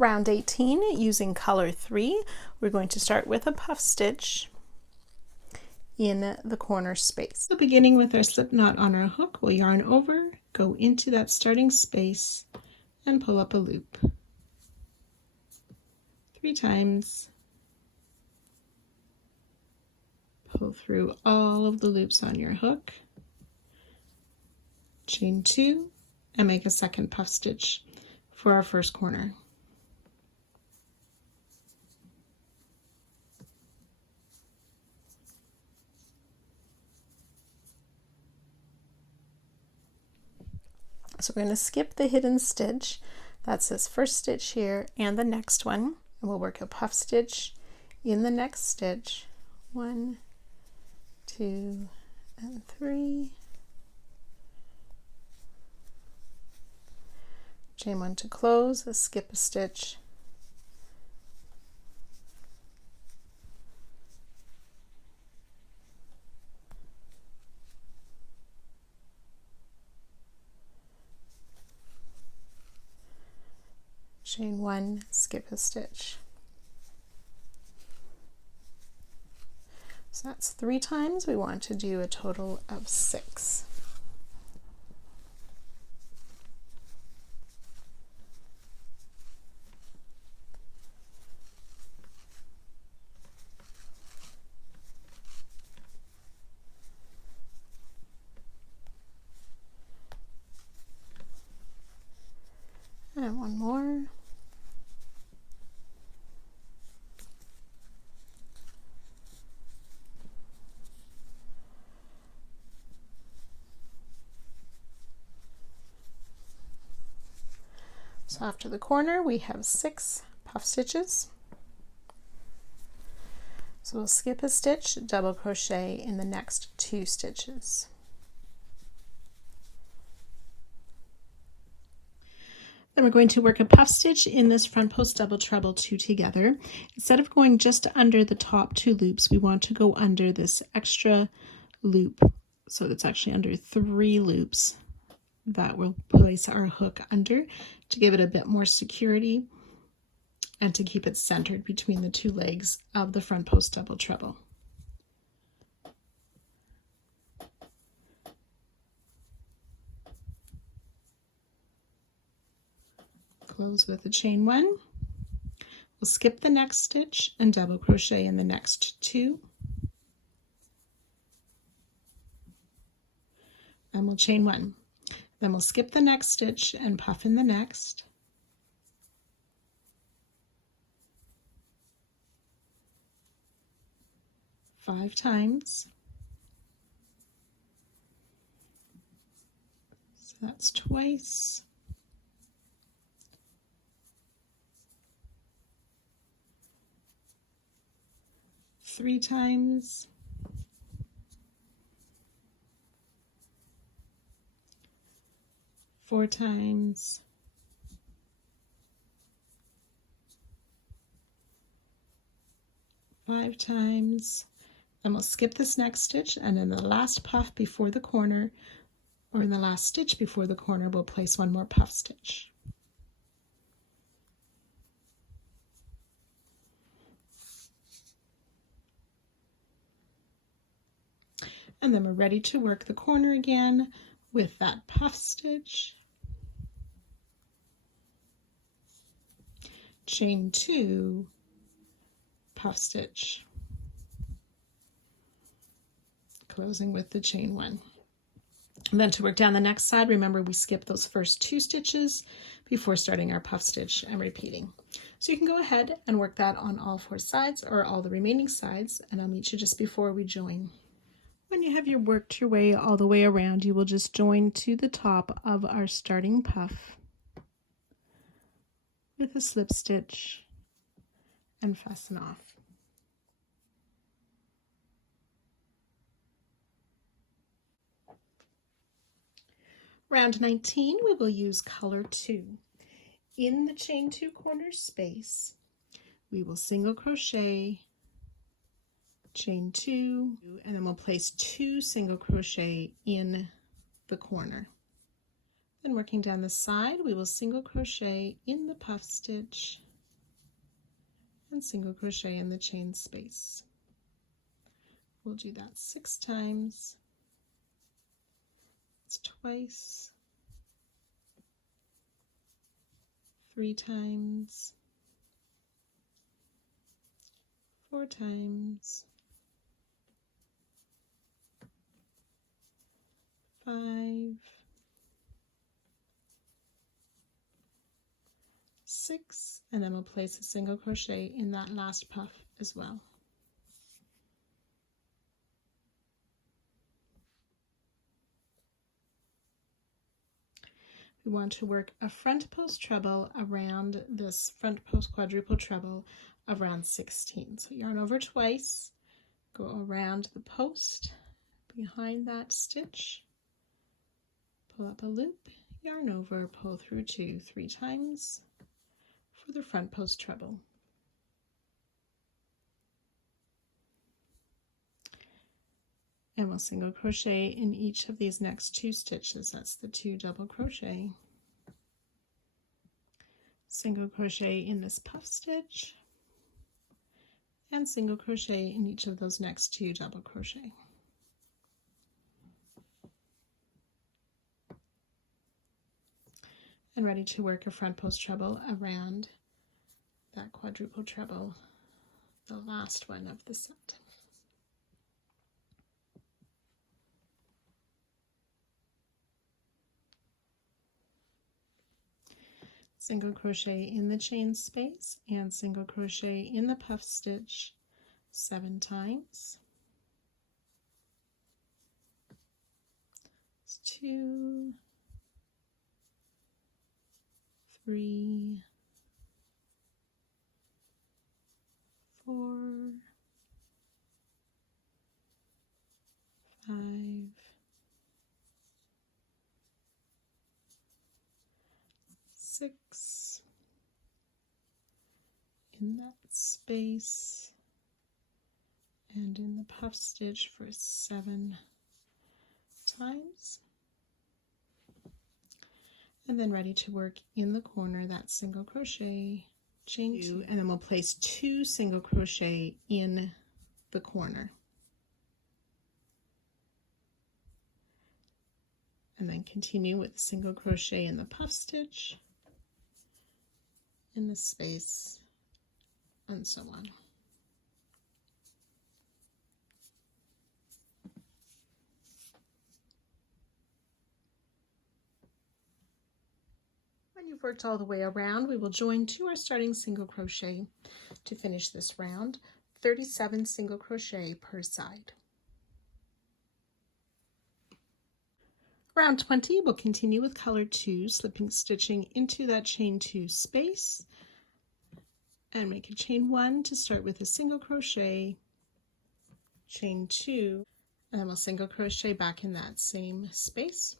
Round 18, using color 3, we're going to start with a puff stitch in the corner space. So beginning with our slip knot on our hook, we'll yarn over, go into that starting space, and pull up a loop 3 times. Pull through all of the loops on your hook, chain 2, and make a second puff stitch for our first corner. So we're going to skip the hidden stitch. That's this first stitch here and the next one. And we'll work a puff stitch in the next stitch. 1, 2, and 3. Chain 1 to close, skip a stitch. Chain 1, skip a stitch. So that's 3 times. We want to do a total of 6. And one more. So after the corner, we have 6 puff stitches. So we'll skip a stitch, double crochet in the next 2 stitches. Then we're going to work a puff stitch in this front post double treble 2 together. Instead of going just under the top 2 loops, we want to go under this extra loop. So it's actually under 3 loops that we'll place our hook under to give it a bit more security and to keep it centered between the 2 legs of the front post double treble. Close with a chain 1. We'll skip the next stitch and double crochet in the next 2. And we'll chain 1. Then we'll skip the next stitch and puff in the next. Five times. So that's twice. Three times. 4 times. 5 times. Then we'll skip this next stitch, and in the last puff before the corner, or in the last stitch before the corner, we'll place 1 more puff stitch. And then we're ready to work the corner again with that puff stitch, chain 2, puff stitch, closing with the chain 1. And then to work down the next side, remember we skipped those first 2 stitches before starting our puff stitch and repeating. So you can go ahead and work that on all 4 sides or all the remaining sides, and I'll meet you just before we join. When you have worked your way all the way around, you will just join to the top of our starting puff with a slip stitch and fasten off. Round 19, we will use color 2. In the chain 2 corner space, we will single crochet, chain 2, and then we'll place 2 single crochet in the corner. Then working down the side, we will single crochet in the puff stitch, and single crochet in the chain space. We'll do that 6 times. It's twice, 3 times, 4 times, 5, 6, and then we'll place a single crochet in that last puff as well. We want to work a front post treble around this front post quadruple treble around 16. So yarn over twice, go around the post, behind that stitch, pull up a loop, yarn over, pull through 2, 3 times for the front post treble. And we'll single crochet in each of these next 2 stitches. That's the 2 double crochet. Single crochet in this puff stitch, and single crochet in each of those next 2 double crochet. And ready to work a front post treble around that quadruple treble, the last one of the set. Single crochet in the chain space and single crochet in the puff stitch 7 times. It's 2, 3, 4, 5, 6 in that space, and in the puff stitch for 7 times, and then ready to work in the corner that single crochet, chain 2, and then we'll place 2 single crochet in the corner, and then continue with single crochet in the puff stitch, in the space, and so on. When you've worked all the way around, we will join to our starting single crochet to finish this round, 37 single crochet per side. Round 20, we'll continue with color 2, slipping stitching into that chain 2 space, and make a chain 1 to start with a single crochet, chain 2, and then we'll single crochet back in that same space.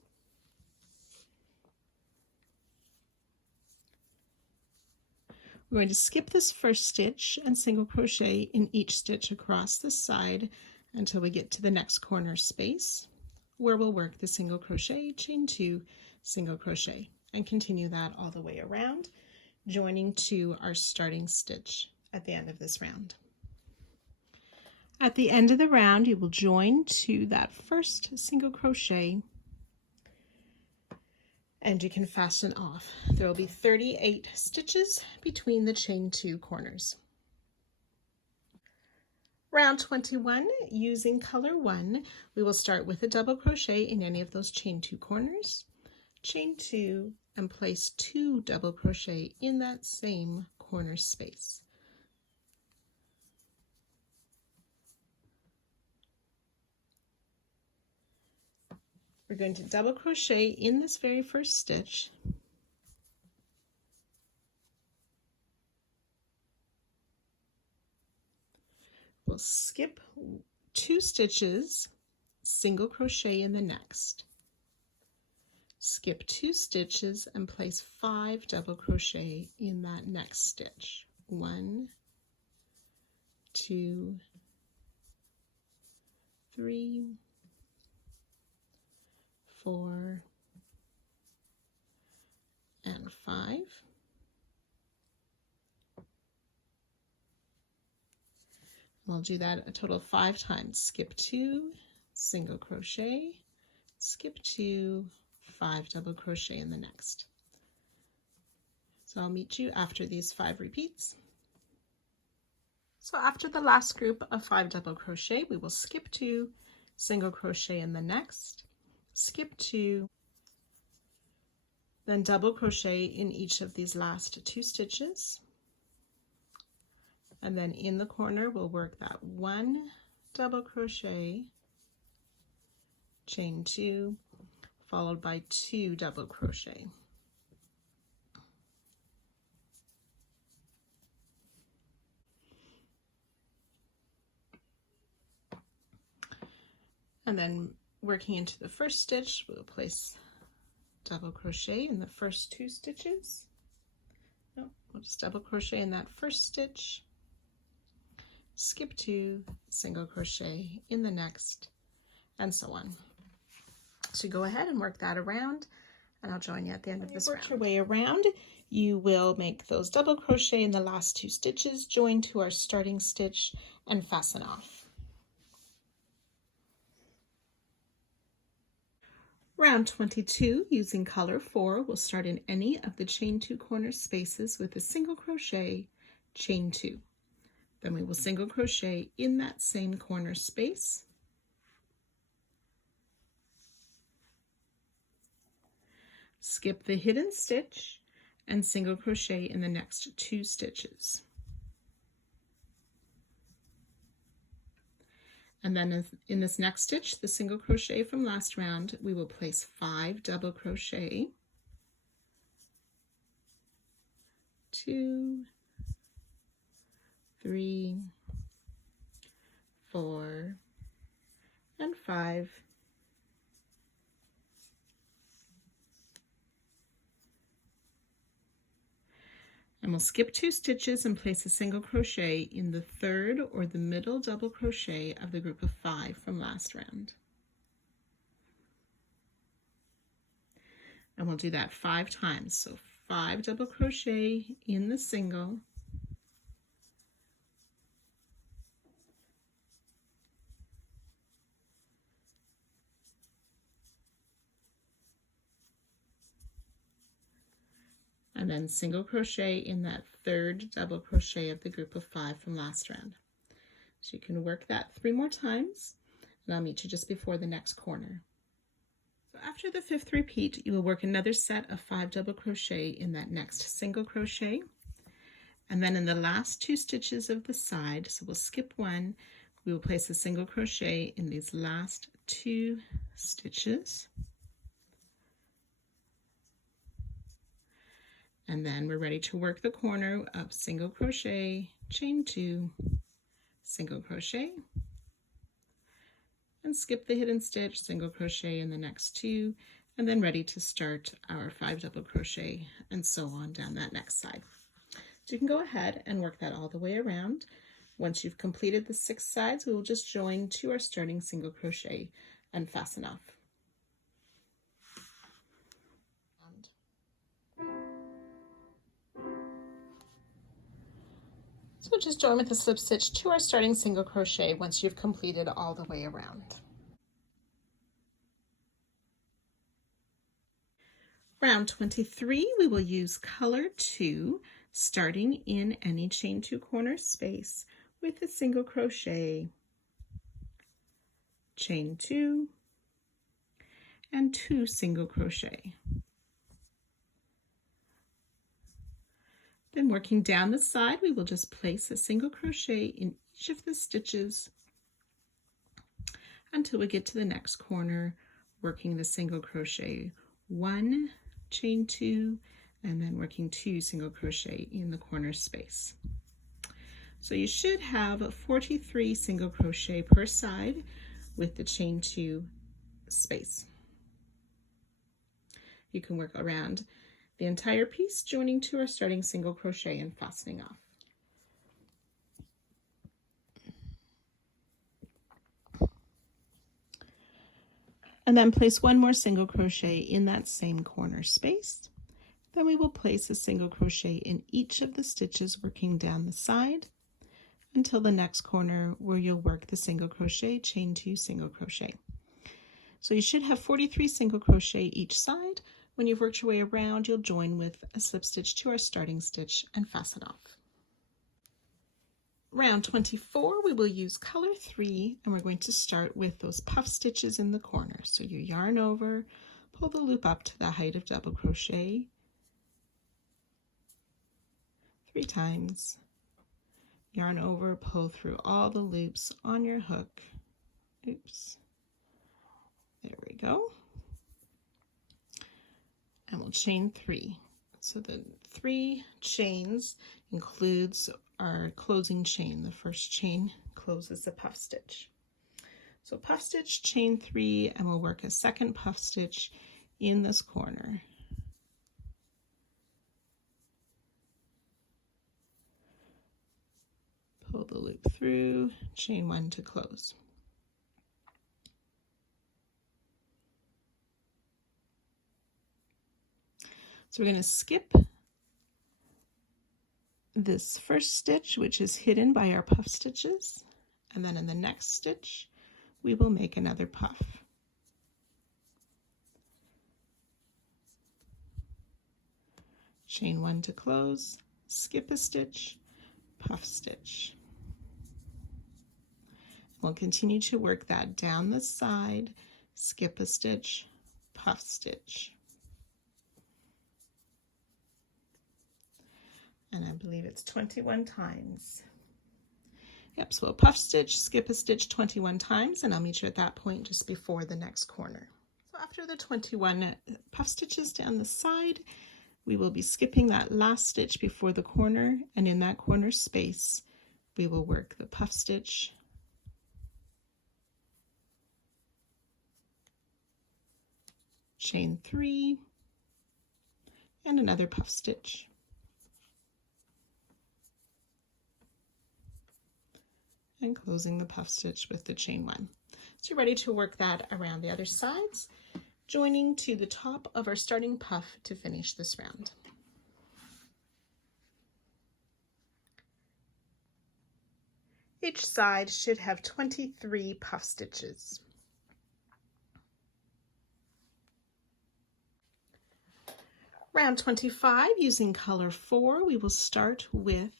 We're going to skip this first stitch and single crochet in each stitch across the side until we get to the next corner space, where we'll work the single crochet, chain 2, single crochet, and continue that all the way around, joining to our starting stitch at the end of this round. At the end of the round, you will join to that first single crochet, and you can fasten off. There will be 38 stitches between the chain 2 corners. Round 21, using color 1, we will start with a double crochet in any of those chain 2 corners, chain 2, and place 2 double crochet in that same corner space. We're going to double crochet in this very first stitch, we'll skip 2 stitches, single crochet in the next, skip 2 stitches and place 5 double crochet in that next stitch. 1, 2, 3, 4, and 5. We'll do that a total of 5 times. Skip 2, single crochet, skip 2, 5 double crochet in the next. So I'll meet you after these 5 repeats. So after the last group of 5 double crochet, we will skip 2, single crochet in the next, skip 2, then double crochet in each of these last 2 stitches. And then in the corner, we'll work that 1 double crochet, chain 2, followed by 2 double crochet. And then working into the first stitch, we'll place double crochet in the first 2 stitches. No, we'll just double crochet in that first stitch, skip 2, single crochet in the next, and so on. So go ahead and work that around, and I'll join you at the end of this round. Work your way around. You will make those double crochet in the last 2 stitches, join to our starting stitch, and fasten off. Round 22, using color 4, we'll start in any of the chain 2 corner spaces with a single crochet, chain 2. Then we will single crochet in that same corner space. Skip the hidden stitch and single crochet in the next 2 stitches. And then in this next stitch, the single crochet from last round, we will place 5 double crochet, 2, 3, 4, and 5. And we'll skip 2 stitches and place a single crochet in the 3rd or the middle double crochet of the group of 5 from last round. And we'll do that 5 times. So 5 double crochet in the single, and then single crochet in that 3rd double crochet of the group of 5 from last round. So you can work that 3 more times, and I'll meet you just before the next corner. So after the 5th repeat, you will work another set of 5 double crochet in that next single crochet, and then in the last 2 stitches of the side, so we'll skip 1, we will place a single crochet in these last 2 stitches. And then we're ready to work the corner of single crochet, chain 2, single crochet, and skip the hidden stitch, single crochet in the next 2, and then ready to start our 5 double crochet, and so on down that next side. So you can go ahead and work that all the way around. Once you've completed the 6 sides, we will just join to our starting single crochet and fasten off. So just join with a slip stitch to our starting single crochet once you've completed all the way around. Round 23, we will use color 2, starting in any chain 2 corner space with a single crochet, chain 2, and 2 single crochet. Then working down the side, we will just place a single crochet in each of the stitches until we get to the next corner, working the single crochet, 1, chain 2, and then working 2 single crochet in the corner space. So you should have 43 single crochet per side with the chain 2 space. You can work around the entire piece, joining to our starting single crochet and fastening off. And then place 1 more single crochet in that same corner space. Then we will place a single crochet in each of the stitches working down the side until the next corner where you'll work the single crochet, chain 2, single crochet. So you should have 43 single crochet each side. When you've worked your way around, you'll join with a slip stitch to our starting stitch and fasten off. Round 24, we will use color 3, and we're going to start with those puff stitches in the corner. So you yarn over, pull the loop up to the height of double crochet 3 times, yarn over, pull through all the loops on your hook. Oops. There we go. And we'll chain 3. So the 3 chains includes our closing chain. The first chain closes the puff stitch. So puff stitch, chain 3, and we'll work a second puff stitch in this corner. Pull the loop through, chain 1 to close. So we're going to skip this first stitch, which is hidden by our puff stitches, and then in the next stitch we will make another puff. Chain 1 to close, skip a stitch, puff stitch. We'll continue to work that down the side, skip a stitch, puff stitch. And I believe it's 21 times. Yep, so a puff stitch, skip a stitch 21 times, and I'll meet you at that point just before the next corner. So after the 21 puff stitches down the side, we will be skipping that last stitch before the corner, and in that corner space, we will work the puff stitch, chain 3, and another puff stitch. And closing the puff stitch with the chain 1. So you're ready to work that around the other sides, joining to the top of our starting puff to finish this round. Each side should have 23 puff stitches. Round 25, using color 4, we will start with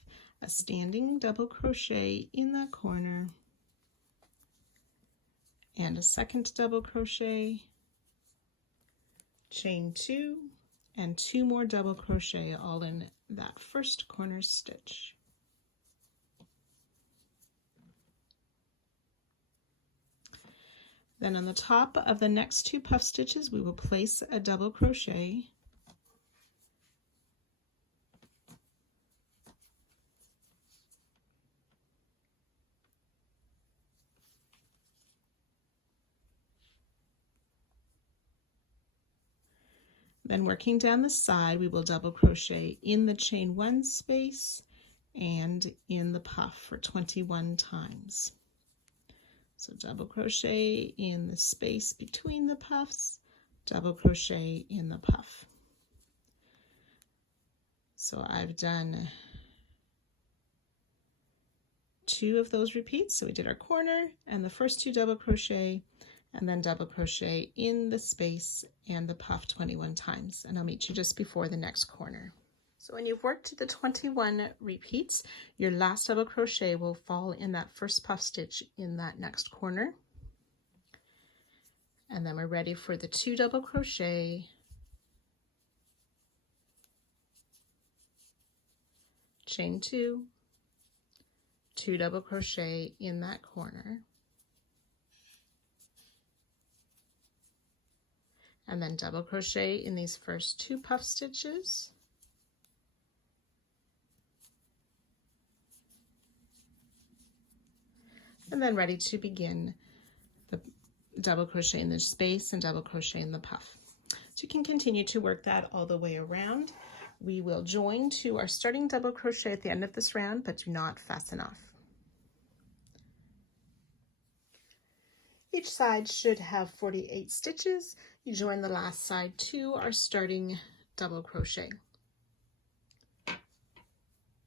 a standing double crochet in that corner and a second double crochet, chain 2, and 2 more double crochet all in that first corner stitch. Then on the top of the next 2 puff stitches, we will place a double crochet, then working down the side, we will double crochet in the chain 1 space and in the puff for 21 times. So double crochet in the space between the puffs, double crochet in the puff. So I've done 2 of those repeats. So we did our corner and the first 2 double crochet, and then double crochet in the space and the puff 21 times. And I'll meet you just before the next corner. So when you've worked the 21 repeats, your last double crochet will fall in that first puff stitch in that next corner. And then we're ready for the 2 double crochet, chain 2, 2 double crochet in that corner, and then double crochet in these first 2 puff stitches, and then ready to begin the double crochet in the space and double crochet in the puff. So you can continue to work that all the way around. We will join to our starting double crochet at the end of this round, but do not fasten off. Each side should have 48 stitches. You join the last side to our starting double crochet.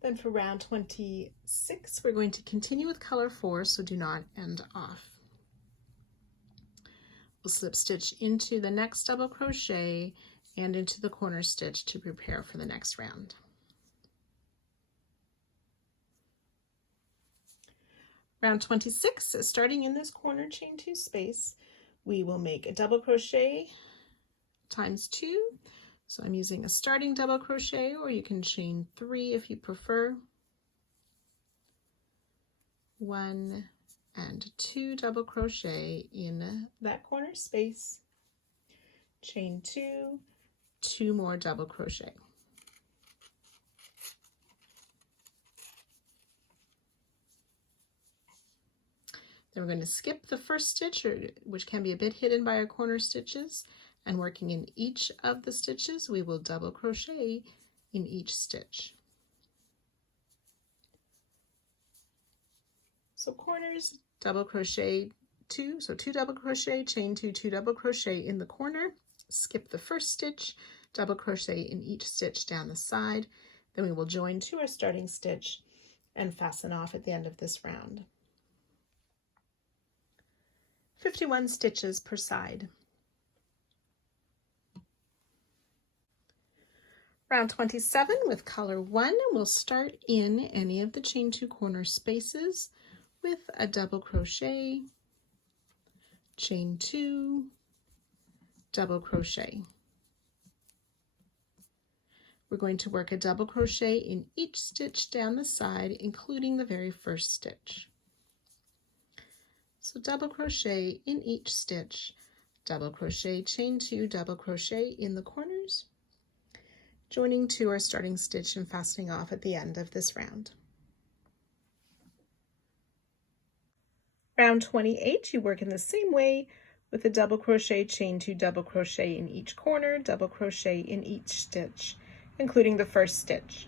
Then for round 26, we're going to continue with color 4, so do not end off. We'll slip stitch into the next double crochet and into the corner stitch to prepare for the next round. Round 26, starting in this corner chain 2 space, we will make a double crochet times 2. So I'm using a starting double crochet, or you can chain 3 if you prefer. 1 and 2 double crochet in that corner space. Chain 2, 2 more double crochet. Then we're going to skip the first stitch, which can be a bit hidden by our corner stitches, and working in each of the stitches, we will double crochet in each stitch. So corners, double crochet 2, so 2 double crochet, chain 2, 2 double crochet in the corner, skip the first stitch, double crochet in each stitch down the side, then we will join to our starting stitch and fasten off at the end of this round. 51 stitches per side. Round 27 with color 1, we'll start in any of the chain 2 corner spaces with a double crochet, chain 2, double crochet. We're going to work a double crochet in each stitch down the side, including the very first stitch. So double crochet in each stitch, double crochet, chain 2, double crochet in the corners, joining to our starting stitch and fastening off at the end of this round. Round 28, you work in the same way with a double crochet, chain 2, double crochet in each corner, double crochet in each stitch, including the first stitch.